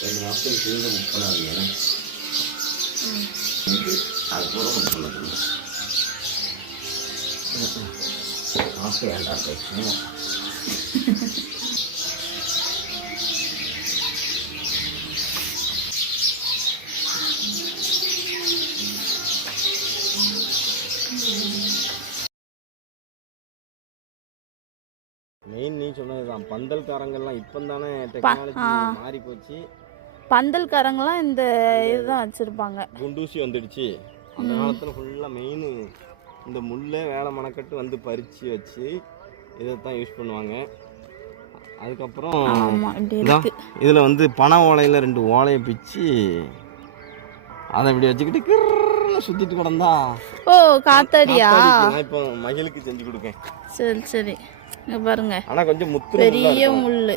2 மாதத்துக்கு சேர்ந்து புக் பண்ணாதீங்க. அது கூட புக் பண்ண காசு ஏன்டா பேசுங்க. மெயின் நீ சொன்னதுதான், பந்தல்காரங்கெல்லாம் இப்போ தானே டெக்னாலஜி மாறி போச்சு. பந்தல்காரங்களாம் இந்த இதுதான் வச்சுருப்பாங்க. குண்டூசி வந்துடுச்சு. அந்த காலத்தில் ஃபுல்லாக மெயின் இந்த முள்ளை வேலை மணக்கட்டு வந்து பறித்து வச்சு இதை தான் யூஸ் பண்ணுவாங்க. அதுக்கப்புறம் இதில் வந்து பனை ஓலையில் 2 ஓலையை பிச்சு அதை இப்படி வச்சுக்கிட்டு கிருன்னு சுற்றிட்டு கிடந்தா. ஓ, காத்தாடியா? நான் இப்போ மகிழுக்கு செஞ்சு கொடுக்கேன். சரி சரி, இங்க பாருங்க. ஆனா கொஞ்சம் முத்து பெரிய முள்ளு,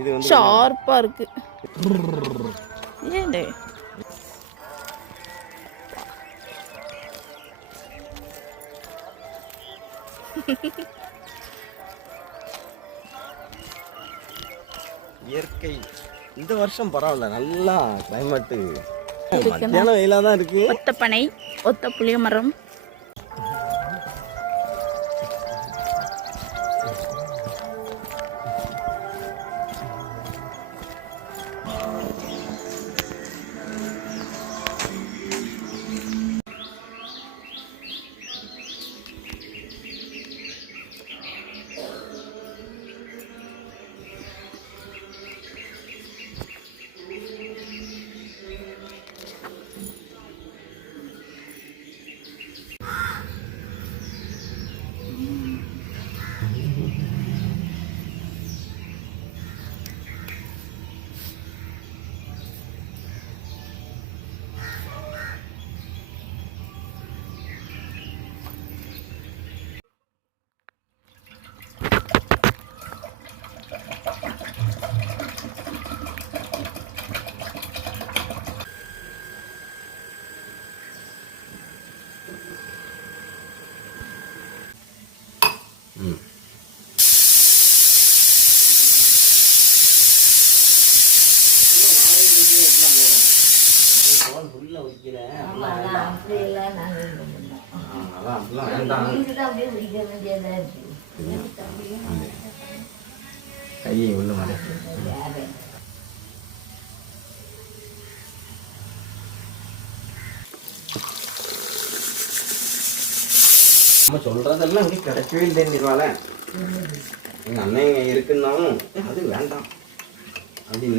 இது வந்து ஷார்ப்பா இருக்கு. ஏண்டே இயற்கை இந்த வருஷம் பரவாயில்ல, நல்லா கிளைமேட்டு. மத்தியானம் வெயிலாக தான் இருக்கு. ஒத்த பனை, ஒத்த புளிய மரம். கையை உள்ள மாதிரி நம்ம சொல்றதெல்லாம் இங்கே கிடைக்கவே இல்லைன்னுவாள. எங்கள் அண்ணன் இருக்குன்னாலும் அது வேண்டாம் அப்படின்னு